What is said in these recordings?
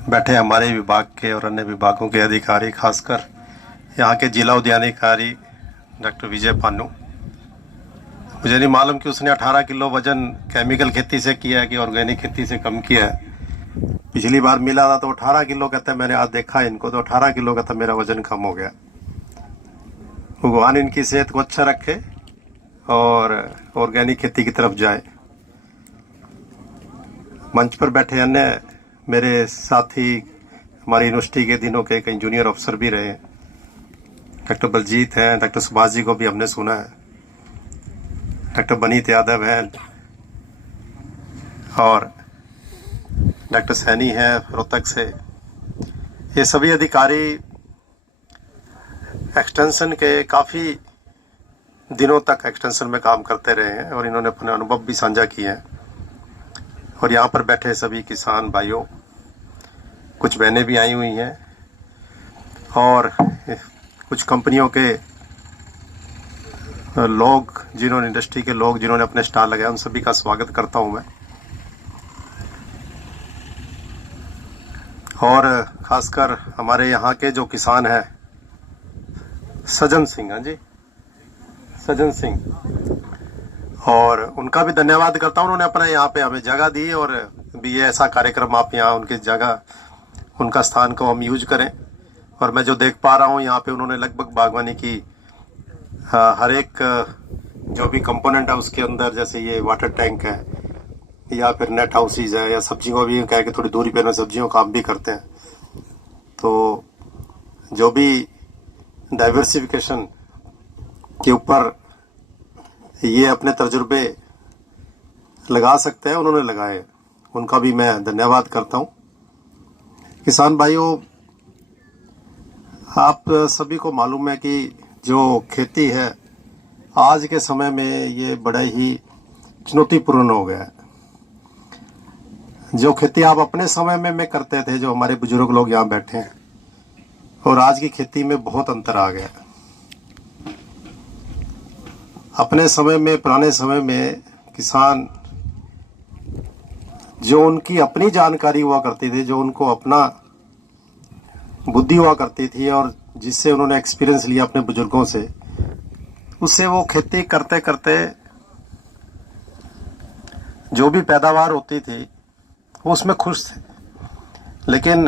बैठे हमारे विभाग के और अन्य विभागों के अधिकारी, खासकर यहाँ के जिला उद्यानिकारी डॉक्टर विजय पानू। मुझे नहीं मालूम कि उसने 18 किलो वजन केमिकल खेती से किया है कि ऑर्गेनिक खेती से कम किया है। पिछली बार मिला था तो 18 किलो कहते हैं, मैंने आज देखा इनको तो 18 किलो का था, मेरा वजन कम हो गया। भगवान इनकी सेहत को अच्छा रखे और ऑर्गेनिक खेती की तरफ जाए। मंच पर बैठे अन्य मेरे साथी हमारी यूनिवर्सिटी के दिनों के कई जूनियर अफसर भी रहे। डॉक्टर बलजीत हैं, डॉक्टर सुभाष जी को भी हमने सुना है, डॉक्टर बनीत यादव हैं और डॉक्टर सैनी हैं रोहतक से। ये सभी अधिकारी एक्सटेंशन के काफ़ी दिनों तक एक्सटेंशन में काम करते रहे हैं और इन्होंने अपने अनुभव भी साझा किए हैं। और यहाँ पर बैठे सभी किसान भाइयों, कुछ बहनें भी आई हुई हैं और कुछ कंपनियों के लोग, जिन्होंने इंडस्ट्री के लोग जिन्होंने अपने स्टॉल लगाए, उन सभी का स्वागत करता हूं मैं। और खासकर हमारे यहाँ के जो किसान हैं, सज्जन सिंह, हाँ जी सज्जन सिंह, और उनका भी धन्यवाद करता हूँ। उन्होंने अपना यहाँ पे हमें जगह दी और भी ये ऐसा कार्यक्रम आप यहाँ उनकी जगह, उनका स्थान को हम यूज करें। और मैं जो देख पा रहा हूँ यहाँ पे उन्होंने लगभग बागवानी की हर एक जो भी कंपोनेंट है उसके अंदर, जैसे ये वाटर टैंक है या फिर नेट हाउसेज है या सब्जियों भी कह के थोड़ी दूरी पर सब्जियों का काम भी करते हैं। तो जो भी डाइवर्सिफिकेशन के ऊपर ये अपने तजुर्बे लगा सकते हैं, उन्होंने लगाए, उनका भी मैं धन्यवाद करता हूँ। किसान भाइयों, आप सभी को मालूम है कि जो खेती है आज के समय में ये बड़ा ही चुनौतीपूर्ण हो गया है। जो खेती आप अपने समय में करते थे, जो हमारे बुजुर्ग लोग यहाँ बैठे हैं, और आज की खेती में बहुत अंतर आ गया है। अपने समय में, पुराने समय में किसान जो उनकी अपनी जानकारी हुआ करती थी, जो उनको अपना बुद्धि हुआ करती थी और जिससे उन्होंने एक्सपीरियंस लिया अपने बुजुर्गों से, उससे वो खेती करते करते जो भी पैदावार होती थी वो उसमें खुश थे। लेकिन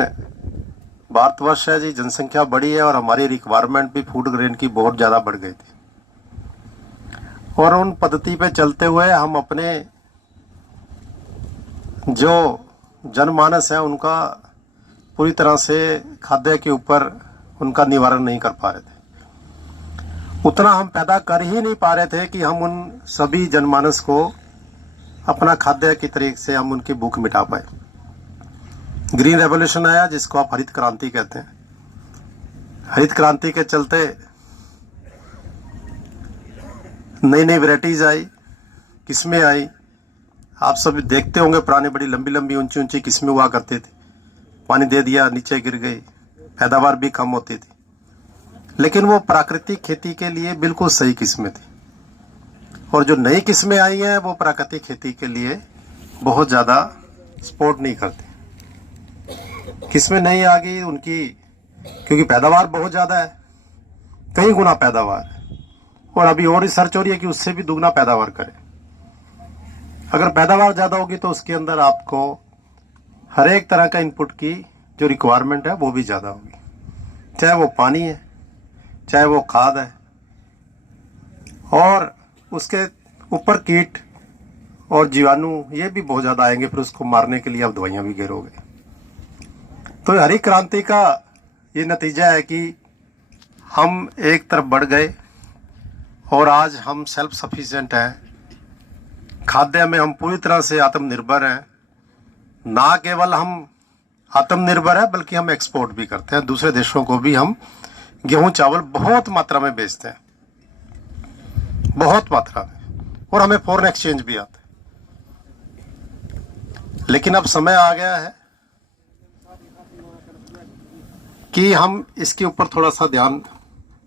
भारतवर्ष है जी, जनसंख्या बढ़ी है और हमारी रिक्वायरमेंट भी फूड ग्रेन की बहुत ज़्यादा बढ़ गई थी। और उन पद्धति पे चलते हुए हम अपने जो जनमानस है उनका पूरी तरह से खाद्य के ऊपर उनका निवारण नहीं कर पा रहे थे। उतना हम पैदा कर ही नहीं पा रहे थे कि हम उन सभी जनमानस को अपना खाद्य की तरीके से हम उनकी भूख मिटा पाए। ग्रीन रेवोल्यूशन आया, जिसको आप हरित क्रांति कहते हैं। हरित क्रांति के चलते नई नई वैरायटीज आई, किस्में आई। आप सब देखते होंगे, पुराने बड़ी लंबी लंबी ऊंची ऊंची किस्में हुआ करती थी, पानी दे दिया नीचे गिर गई, पैदावार भी कम होती थी। लेकिन वो प्राकृतिक खेती के लिए बिल्कुल सही किस्में थी। और जो नई किस्में आई हैं वो प्राकृतिक खेती के लिए बहुत ज़्यादा सपोर्ट नहीं करती। किस्में नई आ गई उनकी, क्योंकि पैदावार बहुत ज़्यादा है, कई गुना पैदावार, और अभी और रिसर्च हो रही है कि उससे भी दुगना पैदावार करें। अगर पैदावार ज़्यादा होगी तो उसके अंदर आपको हर एक तरह का इनपुट की जो रिक्वायरमेंट है वो भी ज़्यादा होगी, चाहे वो पानी है, चाहे वो खाद है, और उसके ऊपर कीट और जीवाणु ये भी बहुत ज़्यादा आएंगे। फिर उसको मारने के लिए आप दवाइयाँ भी गिरोगे। तो हरी क्रांति का ये नतीजा है कि हम एक तरफ बढ़ गए और आज हम सेल्फ सफिशिएंट हैं। खाद्य में हम पूरी तरह से आत्मनिर्भर हैं। ना केवल हम आत्मनिर्भर है बल्कि हम एक्सपोर्ट भी करते हैं। दूसरे देशों को भी हम गेहूं चावल बहुत मात्रा में बेचते हैं, बहुत मात्रा में, और हमें फॉरेन एक्सचेंज भी आता है। लेकिन अब समय आ गया है कि हम इसके ऊपर थोड़ा सा ध्यान,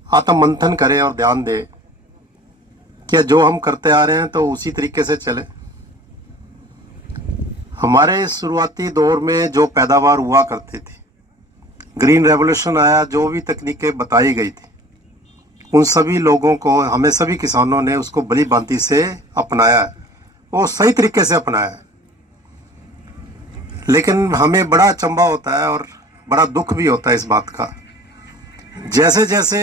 आत्ममंथन करें और ध्यान दें कि जो हम करते आ रहे हैं तो उसी तरीके से चले। हमारे शुरुआती दौर में जो पैदावार हुआ करती थी, ग्रीन रेवोल्यूशन आया, जो भी तकनीकें बताई गई थी, उन सभी लोगों को, हमें सभी किसानों ने उसको भली भांति से अपनाया है, वो सही तरीके से अपनाया है। लेकिन हमें बड़ा अचंभा होता है और बड़ा दुख भी होता है इस बात का, जैसे जैसे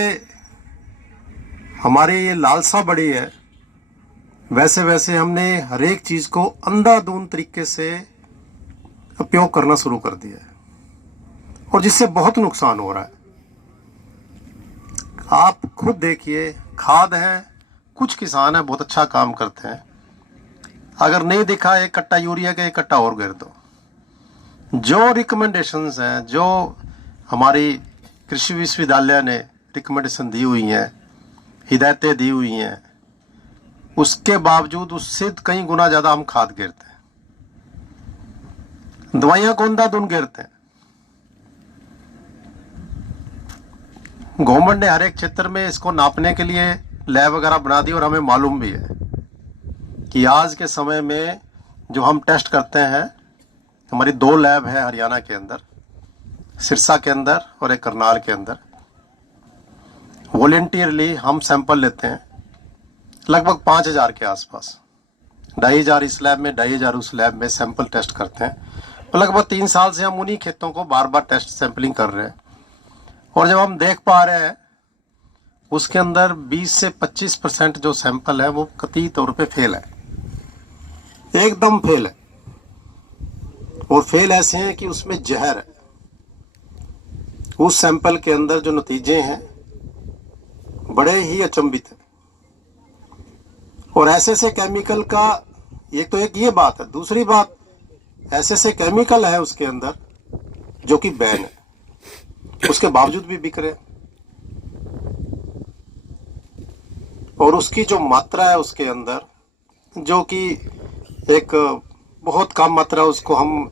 हमारी ये लालसा बढ़ी है, वैसे वैसे हमने हर एक चीज को अंधाधुंध तरीके से उपयोग करना शुरू कर दिया है, और जिससे बहुत नुकसान हो रहा है। आप खुद देखिए, खाद है, कुछ किसान है बहुत अच्छा काम करते हैं, अगर नहीं दिखा एक कट्टा यूरिया का एक कट्टा और गिर दो। जो रिकमेंडेशंस हैं, जो हमारी कृषि विश्वविद्यालय ने रिकमेंडेशन दी हुई हैं, हिदायतें दी हुई हैं, उसके बावजूद उससे कई गुना ज्यादा हम खाद गिरते हैं, दवाइयां को अंधाधुंध गिरते हैं। गवर्नमेंट ने हर एक क्षेत्र में इसको नापने के लिए लैब वगैरह बना दी, और हमें मालूम भी है कि आज के समय में जो हम टेस्ट करते हैं, हमारी 2 लैब है हरियाणा के अंदर, सिरसा के अंदर और एक करनाल के अंदर। वॉलेंटियरली हम सैंपल लेते हैं, लगभग 5000 के आसपास, 2500 इस लैब में, 2500 उस लैब में सैंपल टेस्ट करते हैं। तो लगभग 3 साल से हम उन्हीं खेतों को बार बार टेस्ट सैंपलिंग कर रहे हैं, और जब हम देख पा रहे हैं उसके अंदर 20 से 25% जो सैंपल है वो कतई तौर पे फेल है, एकदम फेल है। और फेल ऐसे हैं कि उसमें जहर है। उस सैंपल के अंदर जो नतीजे हैं बड़े ही अचंभित है। और ऐसे केमिकल का, एक तो एक ये बात है, दूसरी बात ऐसे केमिकल है उसके अंदर जो कि बैन है, उसके बावजूद भी बिक रहे। और उसकी जो मात्रा है उसके अंदर, जो कि एक बहुत कम मात्रा, उसको हम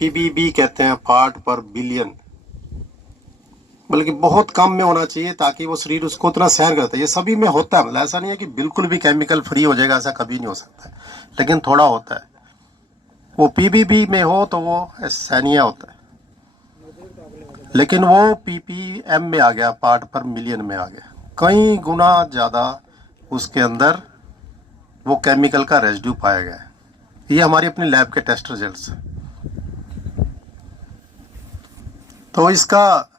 पीबीबी कहते हैं, पार्ट पर बिलियन, बल्कि बहुत कम में होना चाहिए ताकि वो शरीर उसको उतना सहन करता है। ये सभी में होता है, मतलब ऐसा नहीं है कि बिल्कुल भी केमिकल फ्री हो जाएगा, ऐसा कभी नहीं हो सकता है, लेकिन थोड़ा होता है। वो पीबीबी में हो तो वो सैनिया होता है, लेकिन वो पीपीएम में आ गया, पार्ट पर मिलियन में आ गया, कई गुना ज्यादा उसके अंदर वो केमिकल का रेजिड्यू पाया गया है। ये हमारी अपनी लैब के टेस्ट रिजल्ट्स हैं। तो इसका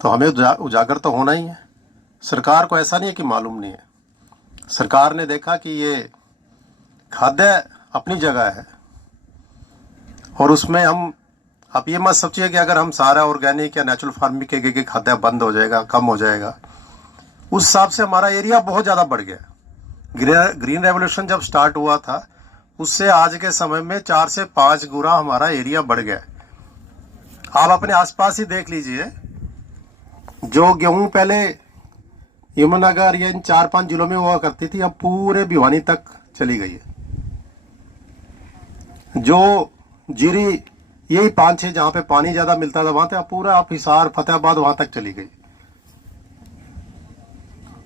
तो हमें उजागर तो होना ही है। सरकार को ऐसा नहीं है कि मालूम नहीं है। सरकार ने देखा कि ये खाद्य अपनी जगह है, और उसमें हम, आप ये मत सोचिए कि अगर हम सारा ऑर्गेनिक या नेचुरल फार्मिंग के खाद्य बंद हो जाएगा, कम हो जाएगा। उस हिसाब से हमारा एरिया बहुत ज़्यादा बढ़ गया। ग्रीन रेवोल्यूशन जब स्टार्ट हुआ था, उससे आज के समय में 4 से 5 गुना हमारा एरिया बढ़ गया। आप अपने आसपास ही देख लीजिए, जो गेहूं पहले यमुनानगर या इन 4-5 जिलों में हुआ करती थी, अब पूरे भिवानी तक चली गई है। जो जीरी, यही 5-6 जहां पे पानी ज्यादा मिलता था, वहां तक पूरा, आप हिसार, फतेहाबाद, वहां तक चली गई।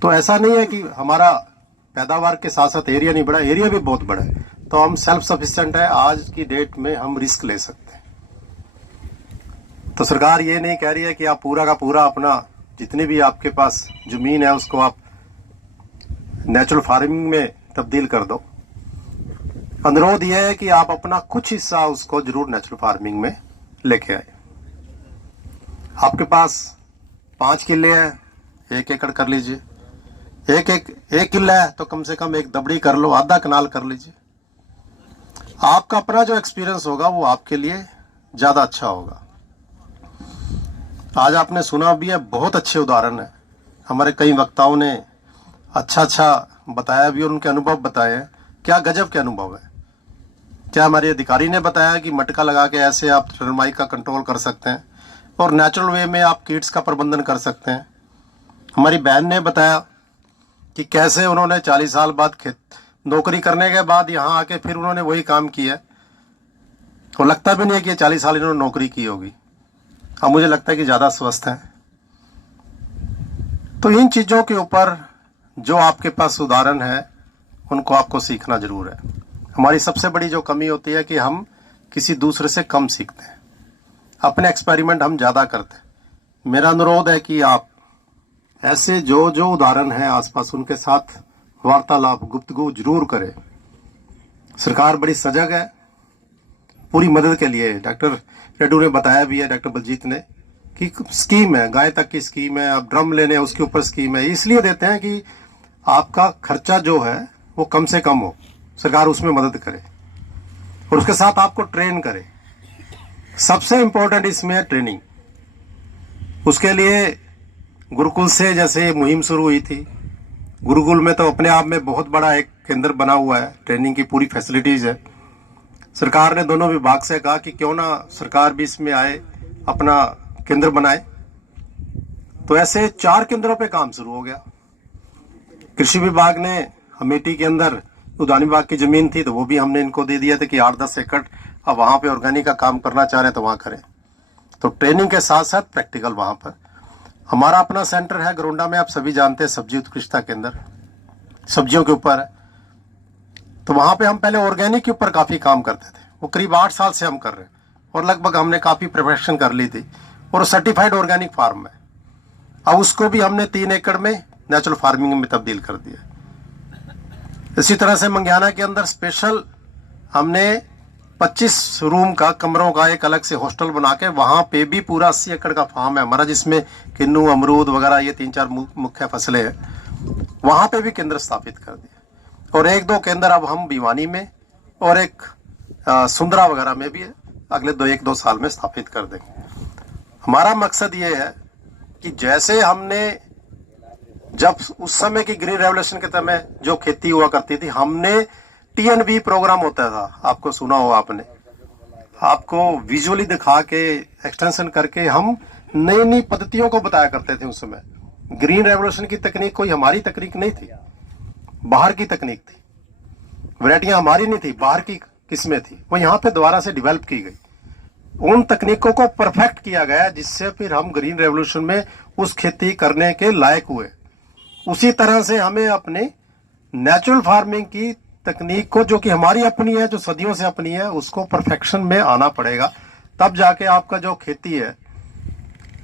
तो ऐसा नहीं है कि हमारा पैदावार के साथ साथ एरिया नहीं बढ़ा, एरिया भी बहुत बड़ा है। तो हम सेल्फ सफिशिएंट है, आज की डेट में हम रिस्क ले सकते हैं। तो सरकार ये नहीं कह रही है कि आप पूरा का पूरा अपना जितनी भी आपके पास जमीन है उसको आप नेचुरल फार्मिंग में तब्दील कर दो। अनुरोध यह है कि आप अपना कुछ हिस्सा उसको जरूर नेचुरल फार्मिंग में लेके आए। आपके पास 5 किले हैं, 1 एकड़ कर लीजिए। 1 किला है तो कम से कम 1 दबड़ी कर लो, आधा कनाल कर लीजिए। आपका अपना जो एक्सपीरियंस होगा वो आपके लिए ज्यादा अच्छा होगा। आज आपने सुना भी है, बहुत अच्छे उदाहरण है, हमारे कई वक्ताओं ने अच्छा बताया भी, और उनके अनुभव बताए हैं। क्या गजब के अनुभव है। क्या हमारे अधिकारी ने बताया कि मटका लगा के ऐसे आप टर्माइट का कंट्रोल कर सकते हैं, और नेचुरल वे में आप कीट्स का प्रबंधन कर सकते हैं। हमारी बहन ने बताया कि कैसे उन्होंने 40 साल बाद नौकरी करने के बाद यहाँ आके फिर उन्होंने वही काम किया, तो लगता भी नहीं है कि 40 साल इन्होंने नौकरी की होगी। अब मुझे लगता है कि ज़्यादा स्वस्थ है। तो इन चीज़ों के ऊपर जो आपके पास उदाहरण है, उनको आपको सीखना जरूर है। हमारी सबसे बड़ी जो कमी होती है कि हम किसी दूसरे से कम सीखते हैं, अपने एक्सपेरिमेंट हम ज़्यादा करते हैं। मेरा अनुरोध है कि आप ऐसे जो जो उदाहरण हैं आसपास उनके साथ वार्तालाप गुफ्तगू जरूर करें। सरकार बड़ी सजग है पूरी मदद के लिए। डॉक्टर रेड्डू ने बताया भी है, डॉक्टर बलजीत ने, कि स्कीम है, गाय तक की स्कीम है, आप ड्रम लेने उसके ऊपर स्कीम है। इसलिए देते हैं कि आपका खर्चा जो है वो कम से कम हो, सरकार उसमें मदद करे और उसके साथ आपको ट्रेन करे। सबसे इंपॉर्टेंट इसमें है ट्रेनिंग। उसके लिए गुरुकुल से जैसे मुहिम शुरू हुई थी, गुरुकुल में तो अपने आप में बहुत बड़ा एक केंद्र बना हुआ है, ट्रेनिंग की पूरी फैसिलिटीज है। सरकार ने दोनों विभाग से कहा कि क्यों ना सरकार भी इसमें आए, अपना केंद्र बनाए। तो ऐसे 4 केंद्रों पे काम शुरू हो गया। कृषि विभाग ने अमेठी के अंदर उद्यान विभाग की जमीन थी तो वो भी हमने इनको दे दिया था कि 8-10 एकड़ अब वहां पे ऑर्गेनिक का काम करना चाह रहे हैं तो वहां करें। तो ट्रेनिंग के साथ साथ प्रैक्टिकल वहां पर। हमारा अपना सेंटर है गरोंडा में, आप सभी जानते हैं, सब्जी उत्कृष्टता केंद्र, सब्जियों के ऊपर है। तो वहां पे हम पहले ऑर्गेनिक के ऊपर काफी काम करते थे, वो करीब 8 साल से हम कर रहे हैं और लगभग हमने काफी प्रिपरेशन कर ली थी और सर्टिफाइड ऑर्गेनिक फार्म है। अब उसको भी हमने 3 एकड़ में नेचुरल फार्मिंग में तब्दील कर दिया। इसी तरह से मंग्याना के अंदर स्पेशल हमने 25 रूम का, कमरों का एक अलग से हॉस्टल बना के वहां पे भी पूरा 80 एकड़ का फार्म है हमारा, जिसमें किन्नू, अमरूद वगैरह ये 3-4 मुख्य फसलें हैं। वहां पे भी केंद्र स्थापित कर दिए और 1-2 केंद्र अब हम भिवानी में और एक सुंदरा वगैरह में भी अगले 1-2 साल में स्थापित कर देंगे। हमारा मकसद ये है कि जैसे हमने जब उस समय की ग्रीन रेवोल्यूशन के समय जो खेती हुआ करती थी, हमने TNV प्रोग्राम होता था, आपको सुना हो आपने, आपको विजुअली दिखा के एक्सटेंशन करके हम नई नई पद्धतियों को बताया करते थे। उस समय ग्रीन रेवोल्यूशन की तकनीक कोई हमारी तकनीक नहीं थी, बाहर की तकनीक थी। वैरायटियां हमारी नहीं थी, बाहर की किस्में थी, वो यहाँ पे दोबारा से डेवलप की गई। उन तकनीकों को परफेक्ट किया गया जिससे फिर हम ग्रीन रेवोल्यूशन में उस खेती करने के लायक हुए। उसी तरह से हमें अपने नेचुरल फार्मिंग की तकनीक को, जो कि हमारी अपनी है, जो सदियों से अपनी है, उसको परफेक्शन में आना पड़ेगा। तब जाके आपका जो खेती है,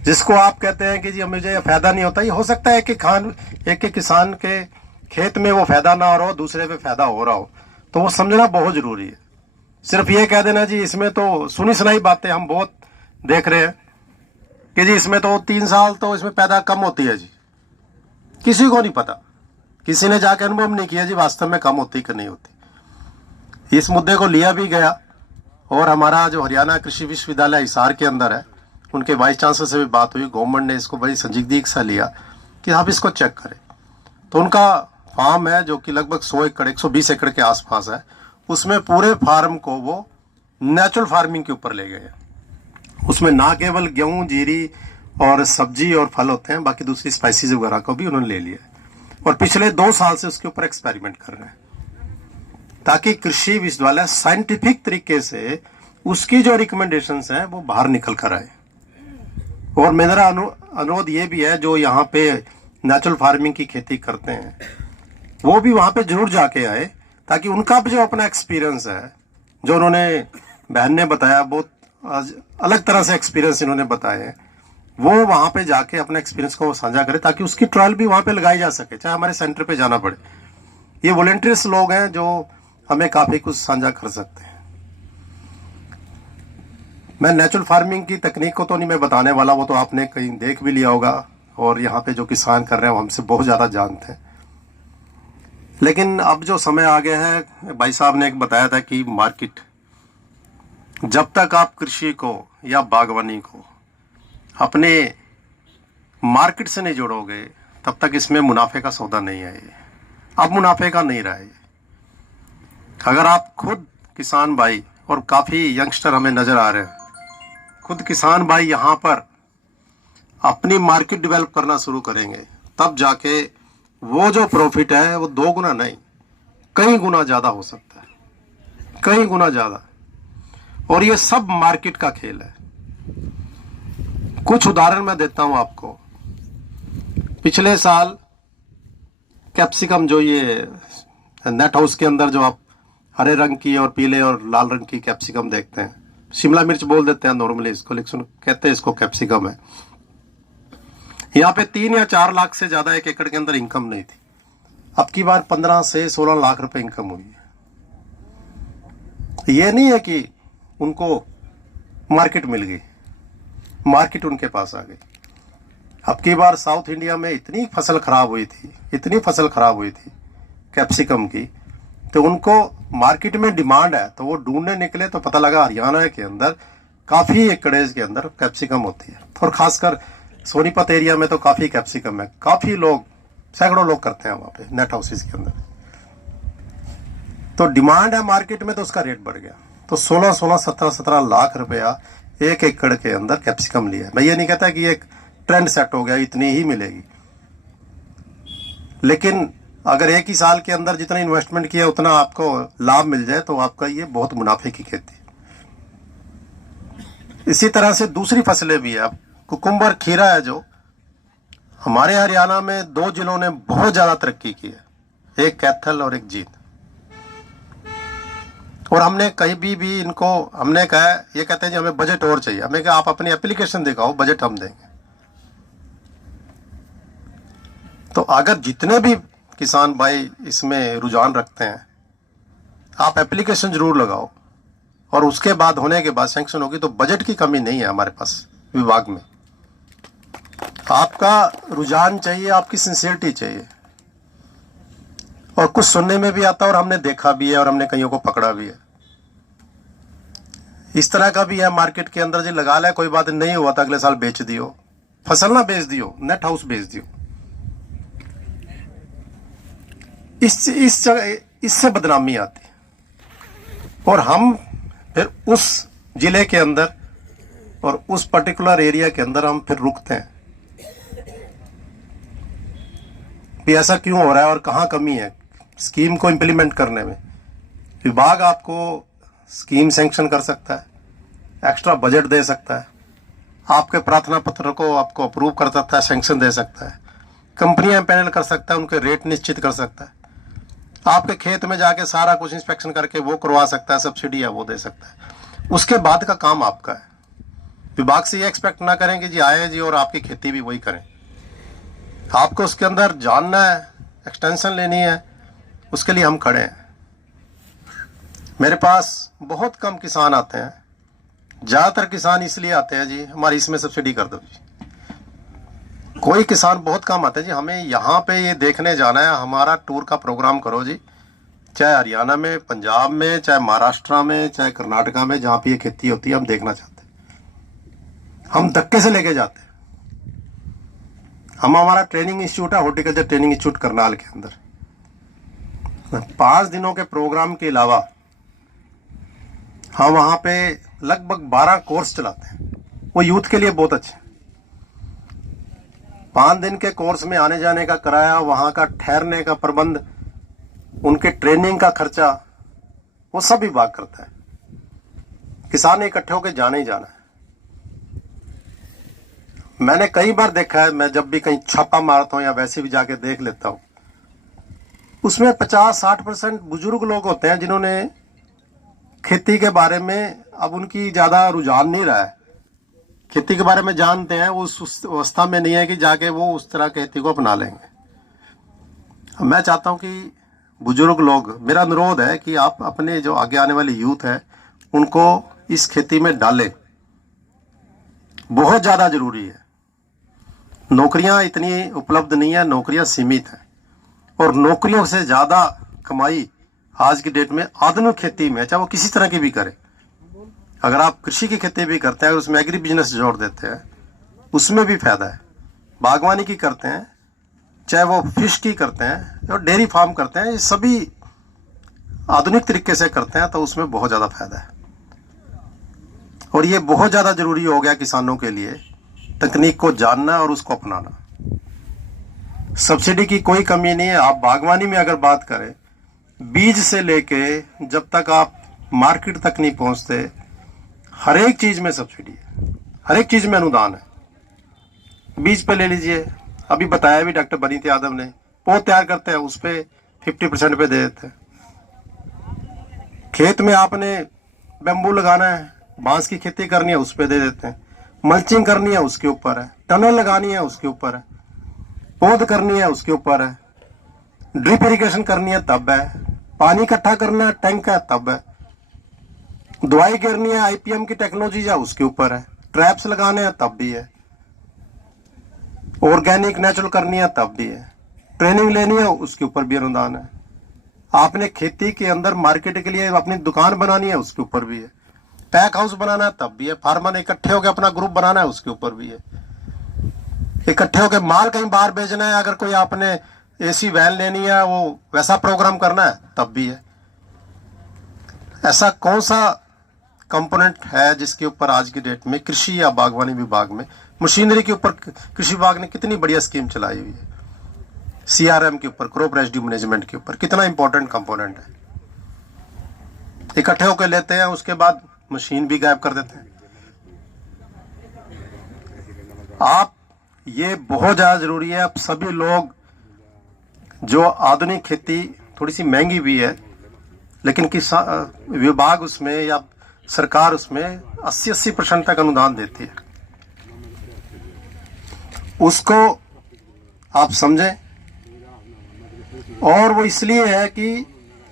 जिसको आप कहते हैं कि जी मुझे फायदा नहीं होता, ये हो सकता है कि एक किसान के खेत में वो फायदा ना हो रहा हो, दूसरे पे फायदा हो रहा हो, तो वो समझना बहुत जरूरी है। सिर्फ ये कह देना जी इसमें तो सुनी सुनाई बातें हम बहुत देख रहे हैं कि जी इसमें तो 3 साल तो इसमें पैदा कम होती है जी, किसी को नहीं पता, किसी ने जाके अनुभव नहीं किया जी वास्तव में कम होती कि नहीं होती। इस मुद्दे को लिया भी गया और हमारा जो हरियाणा कृषि विश्वविद्यालय हिसार के अंदर है, उनके वाइस चांसलर से भी बात हुई, गवर्नमेंट ने इसको बड़ी संजीदगी से लिया कि आप इसको चेक करें। तो उनका फार्म है जो कि लगभग 100 एकड़ 120 एकड़ के आसपास है, उसमें पूरे फार्म को वो नेचुरल फार्मिंग के ऊपर ले गए। उसमें ना केवल गेहूं, जीरी और सब्जी और फल होते हैं, बाकी दूसरी स्पाइसेस वगैरह को भी उन्होंने ले लिया और पिछले 2 साल से उसके ऊपर एक्सपेरिमेंट कर रहे हैं ताकि कृषि विश्वविद्यालय साइंटिफिक तरीके से उसकी जो रिकमेंडेशंस हैं वो बाहर निकल कर आए। और मेरा अनुरोध ये भी है, जो यहाँ पे नेचुरल फार्मिंग की खेती करते हैं वो भी वहां पे जरूर जाके आए, ताकि उनका भी जो अपना एक्सपीरियंस है, जो उन्होंने बहन ने बताया, बहुत अलग तरह से एक्सपीरियंस इन्होंने बताए हैं, वो वहां पे जाके अपने एक्सपीरियंस को साझा करें ताकि उसकी ट्रायल भी वहां पे लगाई जा सके, चाहे हमारे सेंटर पे जाना पड़े। ये वॉलंटियर्स लोग हैं जो हमें काफी कुछ साझा कर सकते हैं। मैं नेचुरल फार्मिंग की तकनीक को तो नहीं मैं बताने वाला, वो तो आपने कहीं देख भी लिया होगा और यहाँ पे जो किसान कर रहे हैं वो हमसे बहुत ज्यादा जानते हैं। लेकिन अब जो समय आ गया है, भाई साहब ने एक बताया था कि मार्केट, जब तक आप कृषि को या बागवानी को अपने मार्केट से नहीं जोड़ोगे तब तक इसमें मुनाफे का सौदा नहीं है। अब मुनाफे का नहीं रहा है। अगर आप खुद किसान भाई, और काफी यंगस्टर हमें नजर आ रहे हैं, खुद किसान भाई यहाँ पर अपनी मार्केट डेवलप करना शुरू करेंगे, तब जाके वो जो प्रॉफिट है वो 2 गुना नहीं, कई गुना ज्यादा हो सकता है, कई गुना ज्यादा। और ये सब मार्केट का खेल है। कुछ उदाहरण मैं देता हूं आपको। पिछले साल कैप्सिकम, जो ये नेट हाउस के अंदर जो आप हरे रंग की और पीले और लाल रंग की कैप्सिकम देखते हैं। शिमला मिर्च बोल देते हैं नॉर्मली इसको, लेकिन कहते हैं इसको कैप्सिकम है। यहाँ पे 3 या 4 लाख से ज्यादा एक एकड़ के अंदर इनकम नहीं थी। अब की बार 15 से 16 लाख रुपए इनकम हुई है। ये नहीं है कि उनको मार्केट मिल गई, मार्केट उनके पास आ गई। अब की बार साउथ इंडिया में इतनी फसल खराब हुई थी, इतनी फसल खराब हुई थी कैप्सिकम की, तो उनको मार्केट में डिमांड है, तो वो ढूंढने निकले तो पता लगा हरियाणा के अंदर काफी एकड़ेज के अंदर कैप्सिकम होती है। और खासकर सोनीपत एरिया में तो काफी कैप्सिकम है। काफी लोग, सैकड़ों लोग करते हैं वहां पे नेट हाउसेस के अंदर। तो डिमांड है मार्केट में, तो उसका रेट बढ़ गया। तो 17 लाख रुपया एक एकड़ के अंदर कैप्सिकम लिया। मैं ये नहीं कहता कि एक ट्रेंड सेट हो गया, इतनी ही मिलेगी, लेकिन अगर एक ही साल के अंदर जितना इन्वेस्टमेंट किया उतना आपको लाभ मिल जाए तो आपका ये बहुत मुनाफे की खेती है। इसी तरह से दूसरी फसलें भी है। अब कुकुम्बर, खीरा है, जो हमारे हरियाणा में 2 जिलों ने बहुत ज्यादा तरक्की की है, एक कैथल और एक जींद। और हमने कहीं भी इनको हमने कहा, ये कहते हैं जी हमें बजट और चाहिए। हमें कहा आप अपनी एप्लीकेशन दिखाओ, बजट हम देंगे। तो अगर जितने भी किसान भाई इसमें रुझान रखते हैं, आप एप्लीकेशन जरूर लगाओ, और उसके बाद होने के बाद सैंक्शन होगी। तो बजट की कमी नहीं है हमारे पास विभाग में। आपका रुझान चाहिए, आपकी सिंसियरिटी चाहिए। और कुछ सुनने में भी आता है, और हमने देखा भी है, और हमने कईयों को पकड़ा भी है। इस तरह का भी है मार्केट के अंदर, जी लगा ले, कोई बात नहीं हुआ था, अगले साल बेच दियो, फसल ना बेच दियो, नेट हाउस बेच दियो। इससे बदनामी आती है। और हम फिर उस जिले के अंदर और उस पर्टिकुलर एरिया के अंदर हम फिर रुकते हैं कि ऐसा क्यों हो रहा है और कहाँ कमी है स्कीम को इम्प्लीमेंट करने में। विभाग आपको स्कीम सैंक्शन कर सकता है, एक्स्ट्रा बजट दे सकता है, आपके प्रार्थना पत्र को आपको अप्रूव कर सकता है, सैंक्शन दे सकता है, कंपनियां पैनल कर सकता है, उनके रेट निश्चित कर सकता है, आपके खेत में जाके सारा कुछ इंस्पेक्शन करके वो करवा सकता है, सब्सिडी है वो दे सकता है। उसके बाद का काम आपका है। विभाग से ये एक्सपेक्ट ना करें कि जी आए जी और आपकी खेती भी वही करें। आपको उसके अंदर जानना है, एक्सटेंशन लेनी है, उसके लिए हम खड़े हैं। मेरे पास बहुत कम किसान आते हैं, ज्यादातर किसान इसलिए आते हैं जी हमारी इसमें सब्सिडी कर दो जी। कोई किसान बहुत कम आते हैं जी, हमें यहाँ पे ये देखने जाना है, हमारा टूर का प्रोग्राम करो जी, चाहे हरियाणा में, पंजाब में, चाहे महाराष्ट्र में, चाहे कर्नाटका में, जहाँ पे ये खेती होती है हम देखना चाहते हैं। हम धक्के से लेके जाते हैं। हमारा ट्रेनिंग इंस्टीट्यूट है, हॉर्टिकल्चर ट्रेनिंग इंस्टीट्यूट करनाल के अंदर। 5 दिनों के प्रोग्राम के अलावा हम वहां पे लगभग 12 कोर्स चलाते हैं। वो यूथ के लिए बहुत अच्छे। 5 दिन के कोर्स में आने जाने का किराया, वहां का ठहरने का प्रबंध, उनके ट्रेनिंग का खर्चा, वो सब विभाग करता है। किसान इकट्ठे होकर जाना ही जाना है। मैंने कई बार देखा है, मैं जब भी कहीं छापा मारता हूं या वैसे भी जाके देख लेता हूं, उसमें 50-60% बुजुर्ग लोग होते हैं जिन्होंने खेती के बारे में अब उनकी ज्यादा रुझान नहीं रहा है। खेती के बारे में जानते हैं, उस अवस्था में नहीं है कि जाके वो उस तरह खेती को अपना लेंगे। मैं चाहता हूं कि बुजुर्ग लोग, मेरा अनुरोध है कि आप अपने जो आगे आने वाली यूथ है उनको इस खेती में डालें। बहुत ज्यादा जरूरी है। नौकरियां इतनी उपलब्ध नहीं है, नौकरियां सीमित है, और नौकरियों से ज्यादा कमाई आज की डेट में आधुनिक खेती में, चाहे वो किसी तरह की भी करें। अगर आप कृषि की खेती भी करते हैं, उसमें एग्री बिजनेस जोड़ देते हैं, उसमें भी फायदा है। बागवानी की करते हैं, चाहे वो फिश की करते हैं और डेयरी फार्म करते हैं, ये सभी आधुनिक तरीके से करते हैं, तो उसमें बहुत ज्यादा फायदा है। और ये बहुत ज्यादा जरूरी हो गया किसानों के लिए, तकनीक को जानना और उसको अपनाना। सब्सिडी की कोई कमी नहीं है। आप बागवानी में अगर बात करें, बीज से लेके जब तक आप मार्केट तक नहीं पहुंचते, हर एक चीज में सब्सिडी है, हर एक चीज में अनुदान है। बीज पे ले लीजिए, अभी बताया भी डॉक्टर बनीत यादव ने, पौध तैयार करते हैं उस पे 50% पे दे देते हैं। खेत में आपने बेम्बू लगाना है, बांस की खेती करनी है, उस पर दे देते हैं। मल्चिंग करनी है उसके ऊपर है, टनल लगानी है उसके ऊपर है, पौध करनी है उसके ऊपर है, ड्रिप इरिगेशन करनी है तब है, पानी इकट्ठा करना है टैंक है तब है, दवाई गिरनी है आईपीएम की टेक्नोलॉजी है उसके ऊपर है, ट्रैप्स लगाने हैं तब भी है, ऑर्गेनिक नेचुरल करनी है तब भी है, ट्रेनिंग लेनी है उसके ऊपर भी अनुदान है, आपने खेती के अंदर मार्केट के लिए अपनी दुकान बनानी है उसके ऊपर भी है, पैक हाउस बनाना है तब भी है, फार्मर ने इकट्ठे होकर अपना ग्रुप बनाना है उसके ऊपर भी है, इकट्ठे होकर माल कहीं बाहर बेचना है, अगर कोई आपने एसी वैन लेनी है वो वैसा प्रोग्राम करना है तब भी है। ऐसा कौन सा कंपोनेंट है जिसके ऊपर आज की डेट में कृषि या बागवानी विभाग में मशीनरी के ऊपर कृषि विभाग ने कितनी बढ़िया स्कीम चलाई हुई है, सीआरएम के ऊपर, क्रॉप रेसिड्यू मैनेजमेंट के ऊपर, कितना इंपॉर्टेंट कंपोनेंट है। इकट्ठे होकर लेते हैं, उसके बाद मशीन भी गायब कर देते हैं। आप ये बहुत ज्यादा जरूरी है। अब सभी लोग जो आधुनिक खेती थोड़ी सी महंगी भी है, लेकिन किसान विभाग उसमें या सरकार उसमें 80% तक अनुदान देती है, उसको आप समझें। और वो इसलिए है कि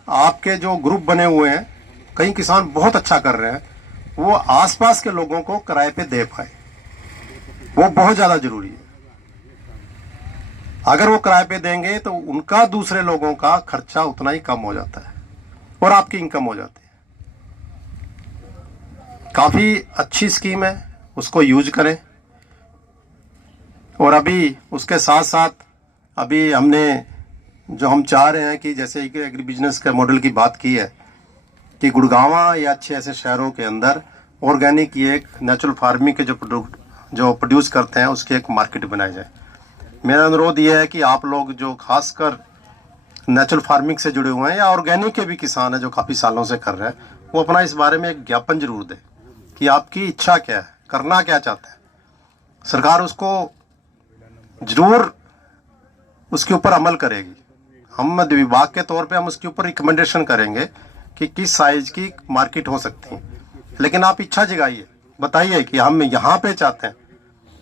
आपके जो ग्रुप बने हुए हैं, कई किसान बहुत अच्छा कर रहे हैं, वो आसपास के लोगों को किराए पे दे पाए, वो बहुत ज्यादा जरूरी है। अगर वो किराए पे देंगे तो उनका दूसरे लोगों का खर्चा उतना ही कम हो जाता है और आपकी इनकम हो जाती है। काफी अच्छी स्कीम है, उसको यूज करें। और अभी उसके साथ साथ अभी हमने जो हम चाह रहे हैं कि जैसे एग्री बिजनेस के मॉडल की बात की है कि गुड़गांव या अच्छे ऐसे शहरों के अंदर ऑर्गेनिक की एक नेचुरल फार्मिंग के जो प्रोड्यूस करते हैं उसकी एक मार्केट बनाई जाए। मेरा अनुरोध ये है कि आप लोग जो खासकर नेचुरल फार्मिंग से जुड़े हुए हैं या ऑर्गेनिक के भी किसान हैं जो काफ़ी सालों से कर रहे हैं, वो अपना इस बारे में एक ज्ञापन जरूर दें कि आपकी इच्छा क्या है, करना क्या चाहते हैं। सरकार उसको जरूर उसके ऊपर अमल करेगी। हम विभाग के तौर पे हम उसके ऊपर रिकमेंडेशन करेंगे कि किस साइज की मार्केट हो सकती है, लेकिन आप इच्छा जगाइए, बताइए कि हम यहाँ पे चाहते हैं।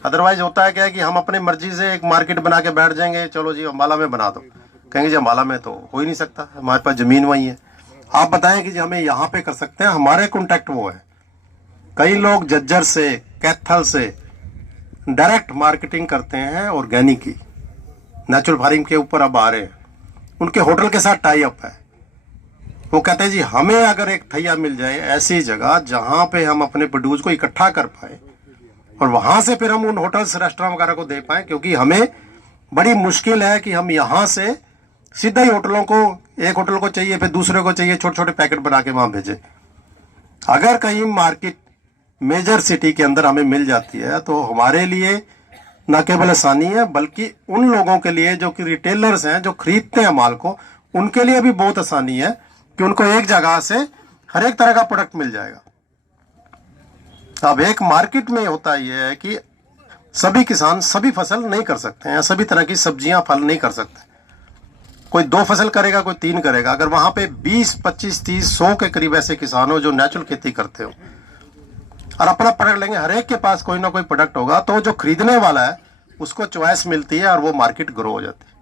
अदरवाइज होता है क्या है कि हम अपनी मर्जी से एक मार्केट बना के बैठ जाएंगे, चलो जी अम्बाला में बना दो, कहेंगे जी अम्बाला में तो हो ही नहीं सकता, हमारे पास जमीन वही है। आप बताएं कि जी हमें यहाँ पे कर सकते हैं, हमारे कॉन्टैक्ट वो है। कई लोग जज्जर से, कैथल से डायरेक्ट मार्केटिंग करते हैं ऑर्गेनिक की, नेचुरल फार्मिंग के ऊपर अब आ रहे हैं, उनके होटल के साथ टाई अप है। वो कहते हैं जी हमें अगर एक थैया मिल जाए ऐसी जगह जहां पे हम अपने प्रोड्यूस को इकट्ठा कर पाए और वहां से फिर हम उन होटल्स रेस्टोरेंट वगैरह को दे पाए, क्योंकि हमें बड़ी मुश्किल है कि हम यहाँ से सीधा ही होटलों को, एक होटल को चाहिए फिर दूसरे को चाहिए, छोटे छोटे पैकेट बना के वहां भेजे। अगर कहीं मार्केट मेजर सिटी के अंदर हमें मिल जाती है तो हमारे लिए न केवल आसानी है बल्कि उन लोगों के लिए जो कि रिटेलर्स हैं, जो खरीदते हैं माल को, उनके लिए भी बहुत आसानी है कि उनको एक जगह से हर एक तरह का प्रोडक्ट मिल जाएगा। अब एक मार्केट में होता यह है कि सभी किसान सभी फसल नहीं कर सकते हैं, सभी तरह की सब्जियां फल नहीं कर सकते। कोई 2 फसल करेगा, कोई 3 करेगा। अगर वहां पे 20, 25, 30, 100 के करीब ऐसे किसान हो जो नेचुरल खेती करते हो और अपना प्रोडक्ट लेंगे, हर एक के पास कोई ना कोई प्रोडक्ट होगा, तो जो खरीदने वाला है उसको चॉइस मिलती है और वो मार्केट ग्रो हो जाती है।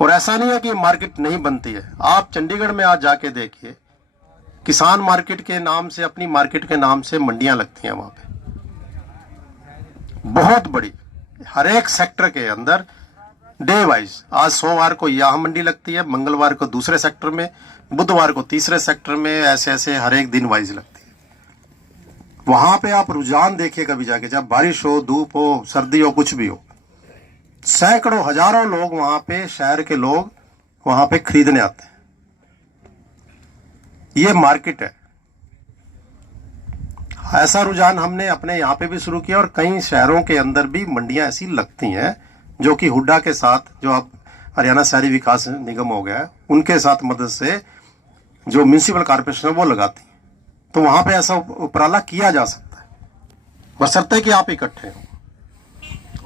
और ऐसा नहीं है कि मार्केट नहीं बनती है। आप चंडीगढ़ में आज जाके देखिए, किसान मार्केट के नाम से, अपनी मार्केट के नाम से मंडियां लगती हैं वहां पे, बहुत बड़ी, हर एक सेक्टर के अंदर डे वाइज। आज सोमवार को यहाँ मंडी लगती है, मंगलवार को दूसरे सेक्टर में, बुधवार को तीसरे सेक्टर में, ऐसे ऐसे हर एक दिन वाइज लगती है। वहां पे आप रुझान देखिए कभी जाके, जब बारिश हो, धूप हो, सर्दी हो, कुछ भी हो, सैकड़ों हजारों लोग वहां पे, शहर के लोग वहां पे खरीदने आते हैं। ये मार्केट है। ऐसा रुझान हमने अपने यहाँ पे भी शुरू किया और कई शहरों के अंदर भी मंडियां ऐसी लगती हैं जो कि हुड्डा के साथ, जो आप हरियाणा शहरी विकास निगम हो गया है, उनके साथ मदद से जो म्यूनिसिपल कॉर्पोरेशन है वो लगाती है। तो वहां पे ऐसा उपराला किया जा सकता है, बशर्ते कि आप इकट्ठे हो।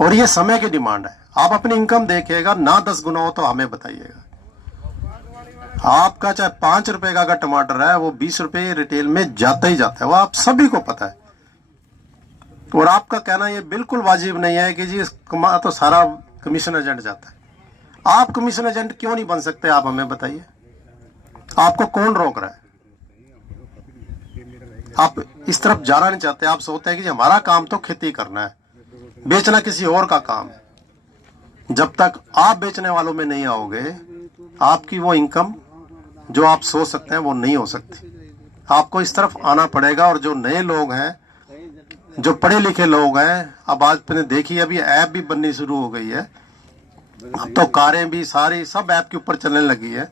और ये समय की डिमांड है। आप अपनी इनकम देखिएगा, ना 10 गुना हो तो हमें बताइएगा। आपका चाहे 5 रुपए का अगर टमाटर है वो 20 रुपए रिटेल में जाता ही जाता है, वो आप सभी को पता है। और आपका कहना ये बिल्कुल वाजिब नहीं है कि जी कमा तो सारा कमीशन एजेंट जाता है। आप कमीशन एजेंट क्यों नहीं बन सकते, आप हमें बताइए, आपको कौन रोक रहा है? आप इस तरफ जाना नहीं चाहते, आप सोचते हैं कि हमारा काम तो खेती करना है, बेचना किसी और का काम है। जब तक आप बेचने वालों में नहीं आओगे, आपकी वो इनकम जो आप सोच सकते हैं वो नहीं हो सकती। आपको इस तरफ आना पड़ेगा। और जो नए लोग हैं, जो पढ़े लिखे लोग हैं, अब आज मैंने देखी अभी ऐप भी बननी शुरू हो गई है, अब तो कारें भी सारी सब ऐप के ऊपर चलने लगी है।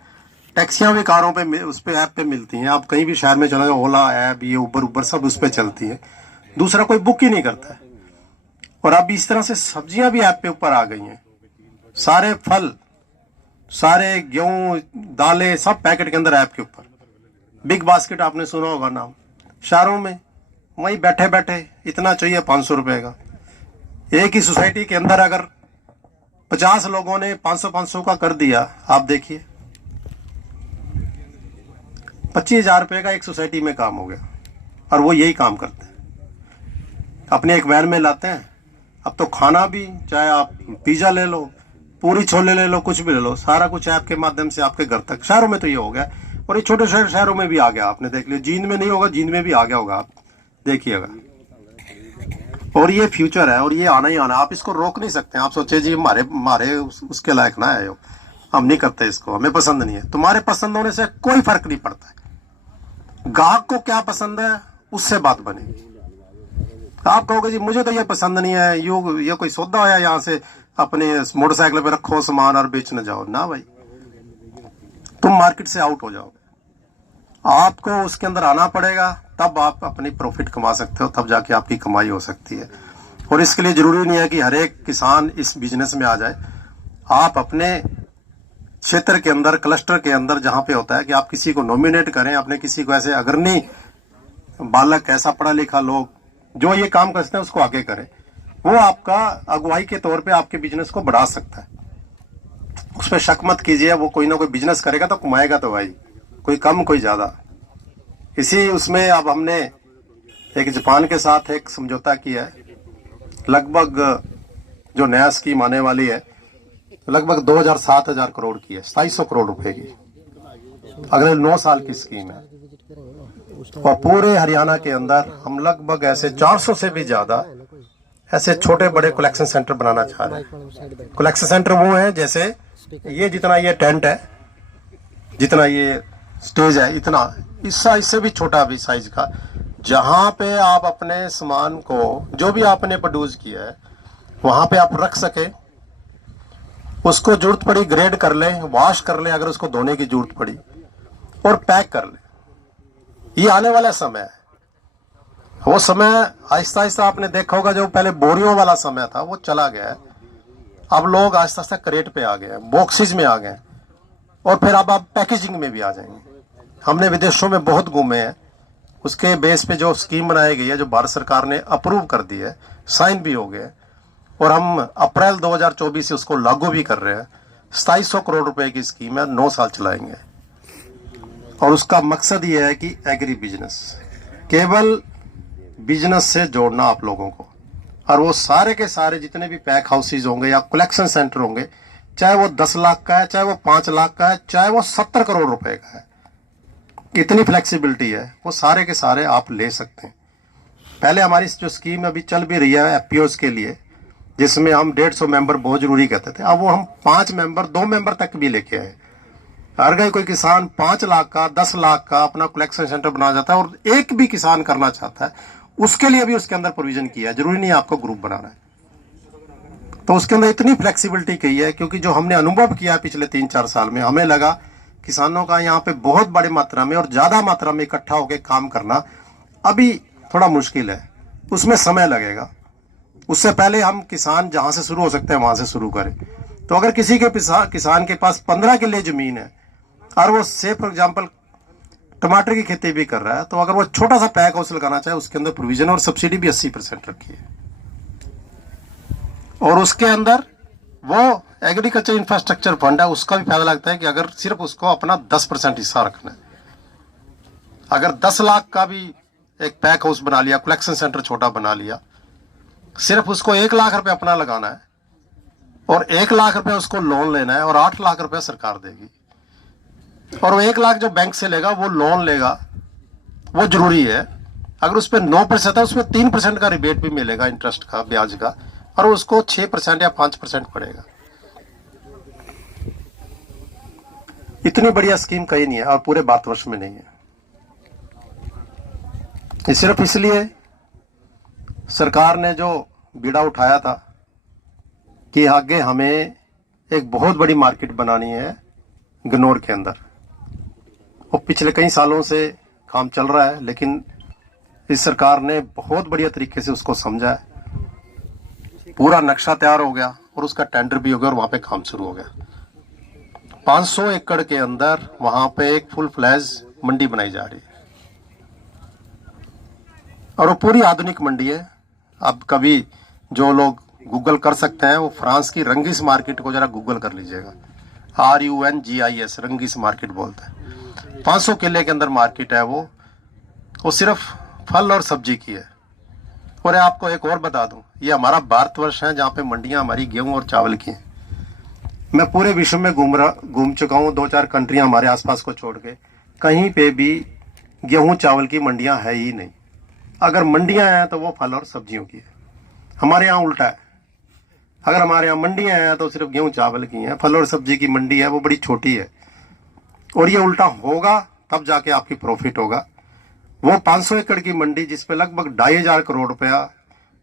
टैक्सियां भी कारों पे उस पे ऐप पे मिलती हैं। आप कहीं भी शहर में चले जाओ, ओला ऐप, ये उबर सब उस पे चलती है, दूसरा कोई बुक ही नहीं करता है। और अब इस तरह से सब्जियां भी ऐप पे ऊपर आ गई हैं, सारे फल, सारे गेहूं, दालें सब पैकेट के अंदर ऐप के ऊपर। बिग बास्केट आपने सुना होगा नाम, शहरों में वहीं बैठे बैठे इतना चाहिए 500 रुपए का। एक ही सोसाइटी के अंदर अगर 50 लोगों ने 500-500 का कर दिया, आप देखिए 25,000 रुपए का एक सोसाइटी में काम हो गया। और वो यही काम करते हैं, अपने एक वैन में लाते हैं। अब तो खाना भी, चाहे आप पिज्जा ले लो, पूरी छोले ले लो, कुछ भी ले लो, सारा कुछ ऐप के माध्यम से आपके घर तक। शहरों में तो ये हो गया, और ये छोटे शहरों में भी आ गया। आपने देख लिया, जींद में नहीं होगा, जींद में भी आ गया होगा, आप देखिएगा। और ये फ्यूचर है और ये आना ही आना, आप इसको रोक नहीं सकते। आप सोचे जी हमारे उसके लायक ना है, हम नहीं करते इसको, हमें पसंद नहीं है। तुम्हारे पसंद होने से कोई फर्क नहीं पड़ता है, ग्राहक को क्या पसंद है उससे बात बनेगी। आप कहोगे जी मुझे तो ये पसंद नहीं है, ये कोई सौदा आया यहाँ से अपने मोटरसाइकिल पे रखो सामान और बेचने जाओ, ना भाई, तुम मार्केट से आउट हो जाओगे। आपको उसके अंदर आना पड़ेगा, तब आप अपनी प्रॉफिट कमा सकते हो, तब जाके आपकी कमाई हो सकती है। और इसके लिए जरूरी नहीं है कि हर एक किसान इस बिजनेस में आ जाए। आप अपने क्षेत्र के अंदर, क्लस्टर के अंदर जहां पे होता है कि आप किसी को नॉमिनेट करें, अपने किसी को ऐसे अग्रणी बालक, ऐसा पढ़ा लिखा लोग जो ये काम करते हैं उसको आगे करें, वो आपका अगुवाई के तौर पे आपके बिजनेस को बढ़ा सकता है। उस पर शक मत कीजिए, वो कोई ना कोई बिजनेस करेगा तो कमाएगा तो भाई, कोई कम कोई ज्यादा। इसी उसमें अब हमने एक जापान के साथ एक समझौता किया है, लगभग जो नया स्कीम आने वाली है लगभग 2,000-7,000 करोड़ की है, 2,700 करोड़ रुपए की, अगले 9 साल की स्कीम है। और पूरे हरियाणा के अंदर हम लगभग ऐसे 400 से भी ज्यादा ऐसे छोटे बड़े कलेक्शन सेंटर बनाना चाह रहे हैं। कलेक्शन सेंटर वो है जैसे ये, जितना ये टेंट है, जितना ये स्टेज है, इतना इससे भी छोटा भी साइज का, जहां पे आप अपने सामान को जो भी आपने प्रोड्यूस किया है वहां पे आप रख सके, उसको जरूरत पड़ी ग्रेड कर ले, वॉश कर ले अगर उसको धोने की जरूरत पड़ी, और पैक कर ले। ये आने वाला समय है। वो समय आहिस्ता आहिस्ता आपने देखा होगा, जो पहले बोरियों वाला समय था वो चला गया है। अब लोग आहिस्ता आहिस्ता क्रेट पे आ गए हैं, बॉक्सेज में आ गए हैं, और फिर अब आप पैकेजिंग में भी आ जाएंगे। हमने विदेशों में बहुत घूमे हैं, उसके बेस पे जो स्कीम बनाई गई है, जो भारत सरकार ने अप्रूव कर दी है, साइन भी हो गए, और हम अप्रैल 2024 से उसको लागू भी कर रहे हैं। 2,700 करोड़ रुपए की स्कीम है, 9 साल चलाएंगे। और उसका मकसद ये है कि एग्री बिजनेस, केवल बिजनेस से जोड़ना आप लोगों को। और वो सारे के सारे जितने भी पैक हाउसेज होंगे या कलेक्शन सेंटर होंगे, चाहे वो 10 लाख का है, चाहे वो 5 लाख का है, चाहे वो 70 करोड़ रुपए का है, इतनी फ्लेक्सिबिलिटी है, वो सारे के सारे आप ले सकते हैं। पहले हमारी जो स्कीम अभी चल भी रही है एफपीओज के लिए, जिसमें हम 150 मेंबर बहुत जरूरी कहते थे, अब वो हम 5 मेंबर 2 मेंबर तक भी लेके आए। अगर कोई किसान 5 लाख का 10 लाख का अपना कलेक्शन सेंटर बना जाता है, और एक भी किसान करना चाहता है, उसके लिए भी उसके अंदर प्रोविजन किया है। जरूरी नहीं है आपको ग्रुप बनाना है, तो उसके अंदर इतनी फ्लेक्सिबिलिटी की है, क्योंकि जो हमने अनुभव किया पिछले 3-4 साल में, हमें लगा किसानों का यहाँ पे बहुत बड़ी मात्रा में और ज्यादा मात्रा में इकट्ठा होकर काम करना अभी थोड़ा मुश्किल है, उसमें समय लगेगा। उससे पहले हम किसान जहां से शुरू हो सकते हैं वहां से शुरू करें। तो अगर किसी के किसान के पास 15 किले जमीन है और वो से फॉर एग्जाम्पल टमाटर की खेती भी कर रहा है, तो अगर वो छोटा सा पैक हाउस लगाना चाहे, उसके अंदर प्रोविजन और सब्सिडी भी 80% रखी है, और उसके अंदर वो एग्रीकल्चर इंफ्रास्ट्रक्चर फंड है, उसका भी फायदा लगता है कि अगर सिर्फ उसको अपना 10% हिस्सा रखना है, अगर 10 लाख का भी एक पैक हाउस बना लिया, कलेक्शन सेंटर छोटा बना लिया, सिर्फ उसको 1 लाख रुपए अपना लगाना है और 1 लाख रुपए उसको लोन लेना है और 8 लाख रुपए सरकार देगी। और वो 1 लाख जो बैंक से लेगा वो लोन लेगा, वो जरूरी है। अगर उस पर 9% है, उसमें 3% का रिबेट भी मिलेगा, इंटरेस्ट का, ब्याज का, और उसको 6% या 5% पड़ेगा। इतनी बढ़िया स्कीम कहीं नहीं है और पूरे भारतवर्ष में नहीं है। ये सिर्फ इसलिए सरकार ने जो बीड़ा उठाया था कि आगे हमें एक बहुत बड़ी मार्केट बनानी है गन्नौर के अंदर, और पिछले कई सालों से काम चल रहा है, लेकिन इस सरकार ने बहुत बढ़िया तरीके से उसको समझा है, पूरा नक्शा तैयार हो गया और उसका टेंडर भी हो गया और वहां पे काम शुरू हो गया। 500 एकड़ के अंदर वहां पे एक फुल फ्लैज मंडी बनाई जा रही है और वो पूरी आधुनिक मंडी है। अब कभी जो लोग गूगल कर सकते हैं, वो फ्रांस की रंगीस मार्केट को जरा गूगल कर लीजिएगा, RUNGIS, रंगीस मार्केट बोलते हैं। 500 किले के अंदर मार्केट है वो सिर्फ फल और सब्जी की है। और आपको एक और बता दूं, ये हमारा भारतवर्ष है जहाँ पे मंडियां हमारी गेहूं और चावल की हैं। मैं पूरे विश्व में घूम चुका हूँ, 2-4 कंट्रियां हमारे आसपास को छोड़ के, कहीं पे भी गेहूं चावल की मंडियां है ही नहीं। अगर मंडियां हैं तो वो फल और सब्जियों की है। हमारे यहाँ उल्टा है, अगर हमारे यहाँ मंडियां हैं तो सिर्फ गेहूं चावल की हैं, फल और सब्जी की मंडी है वो बड़ी छोटी है। और ये उल्टा होगा तब जाके आपकी प्रॉफिट होगा। वो 500 एकड़ की मंडी जिसपे लगभग 2,500 करोड़ रुपया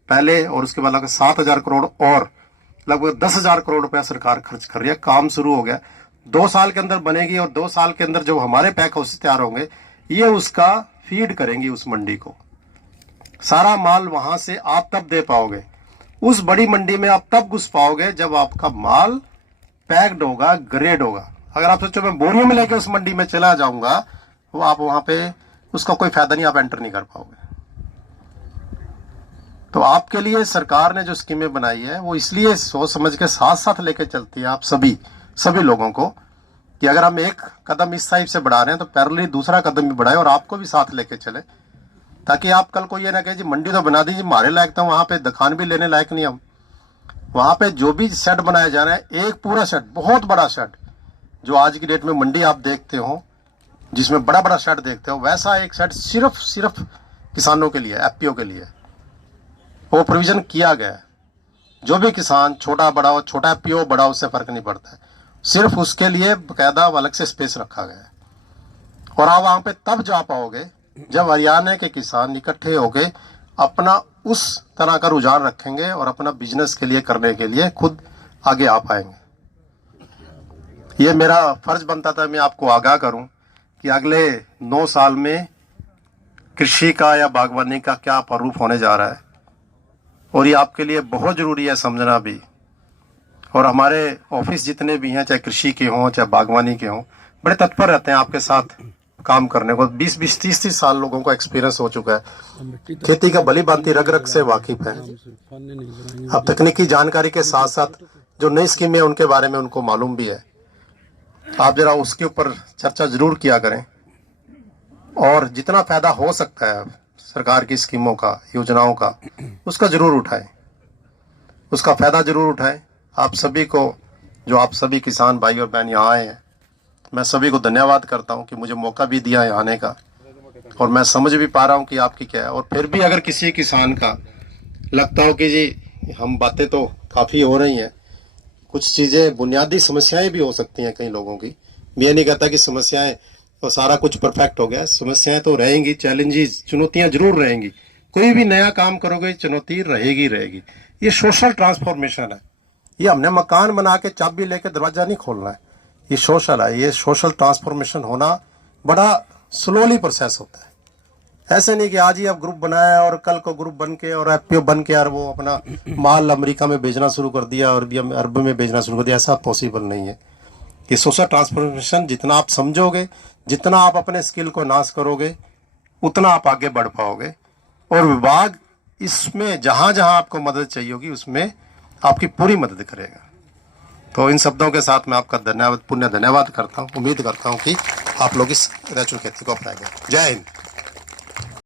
पहले और उसके बाद लगभग 7,000 करोड़ और लगभग 10,000 करोड़ रुपया सरकार खर्च कर रही है, काम शुरू हो गया, 2 साल के अंदर बनेगी। और 2 साल के अंदर जब हमारे पैक हाउस तैयार होंगे, ये उसका फीड करेंगी उस मंडी को। सारा माल वहां से आप तब दे पाओगे, उस बड़ी मंडी में आप तब घुस पाओगे जब आपका माल पैक्ड होगा, ग्रेड होगा। अगर आप सोचो मैं बोरियों में लेके उस मंडी में चला जाऊंगा, वो आप वहां पे उसका कोई फायदा नहीं, आप एंटर नहीं कर पाओगे। तो आपके लिए सरकार ने जो स्कीमें बनाई है वो इसलिए सोच समझ के साथ साथ लेके चलती है आप सभी लोगों को, कि अगर हम एक कदम इस साइड से बढ़ा रहे हैं तो पैरेलली दूसरा कदम भी बढ़ाए और आपको भी साथ लेके चले, ताकि आप कल को ये ना कहे जी मंडी तो बना दीजिए, हमारे लायक तो वहां पे दुकान भी लेने लायक नहीं हम। वहां पे जो भी शेड बनाया जा रहा है, एक पूरा शेड, बहुत बड़ा शेड, जो आज की डेट में मंडी आप देखते हो जिसमें बड़ा बड़ा शेड देखते हो, वैसा एक शेड सिर्फ किसानों के लिए, FPO के लिए वो प्रोविजन किया गया है। जो भी किसान छोटा बड़ा हो, छोटा FPO बड़ा, उससे फर्क नहीं पड़ता है, सिर्फ उसके लिए बकायदा अलग से स्पेस रखा गया है। और आप वहां पे तब जा पाओगे जब हरियाणा के किसान इकट्ठे होके अपना उस तरह का रुझान रखेंगे और अपना बिजनेस के लिए करने के लिए खुद आगे आ पाएंगे। ये मेरा फर्ज बनता था मैं आपको आगाह करूं कि अगले 9 साल में कृषि का या बागवानी का क्या स्वरूप होने जा रहा है, और ये आपके लिए बहुत जरूरी है समझना भी। और हमारे ऑफिस जितने भी हैं, चाहे कृषि के हों चाहे बागवानी के हों, बड़े तत्पर रहते हैं आपके साथ काम करने को। 20-20, 30-30 साल लोगों को एक्सपीरियंस हो चुका है, खेती का भली भांति रग रग से वाकिफ है। अब तकनीकी जानकारी के साथ साथ जो नई स्कीमें हैं उनके बारे में उनको मालूम भी है। आप जरा उसके ऊपर चर्चा जरूर किया करें और जितना फायदा हो सकता है सरकार की स्कीमों का, योजनाओं का, उसका जरूर उठाएं, उसका फायदा जरूर उठाएं। आप सभी को, जो आप सभी किसान भाई और बहन यहाँ आए हैं, मैं सभी को धन्यवाद करता हूं कि मुझे मौका भी दिया है आने का, और मैं समझ भी पा रहा हूं कि आपकी क्या है। और फिर भी अगर किसी किसान का लगता हो कि जी हम बातें तो काफ़ी हो रही हैं, कुछ चीज़ें बुनियादी समस्याएं भी हो सकती हैं कई लोगों की, मैं ये नहीं कहता कि समस्याएं तो सारा कुछ परफेक्ट हो गया, समस्याएं तो रहेंगी, चैलेंजेस, चुनौतियां जरूर रहेंगी। कोई भी नया काम करोगे चुनौती रहेगी। ये सोशल ट्रांसफॉर्मेशन है, ये हमने मकान बना के चाबी लेके दरवाजा नहीं खोलना है, ये सोशल है। ये सोशल ट्रांसफॉर्मेशन होना बड़ा स्लोली प्रोसेस होता है। ऐसे नहीं कि आज ही आप ग्रुप बनाया और कल को ग्रुप बन के और FPO बन के यार वो अपना माल अमेरिका में भेजना शुरू कर दिया और अरब में भेजना शुरू कर दिया, ऐसा पॉसिबल नहीं है। ये सोशल ट्रांसफॉर्मेशन जितना आप समझोगे, जितना आप अपने स्किल को नाश करोगे, उतना आप आगे बढ़ पाओगे। और विभाग इसमें जहां जहां आपको मदद चाहिए होगी उसमें आपकी पूरी मदद करेगा। तो इन शब्दों के साथ मैं आपका धन्यवाद करता हूँ। उम्मीद करता हूँ कि आप लोग इस रेचुल खेती को अपनाएंगे। जय हिंद।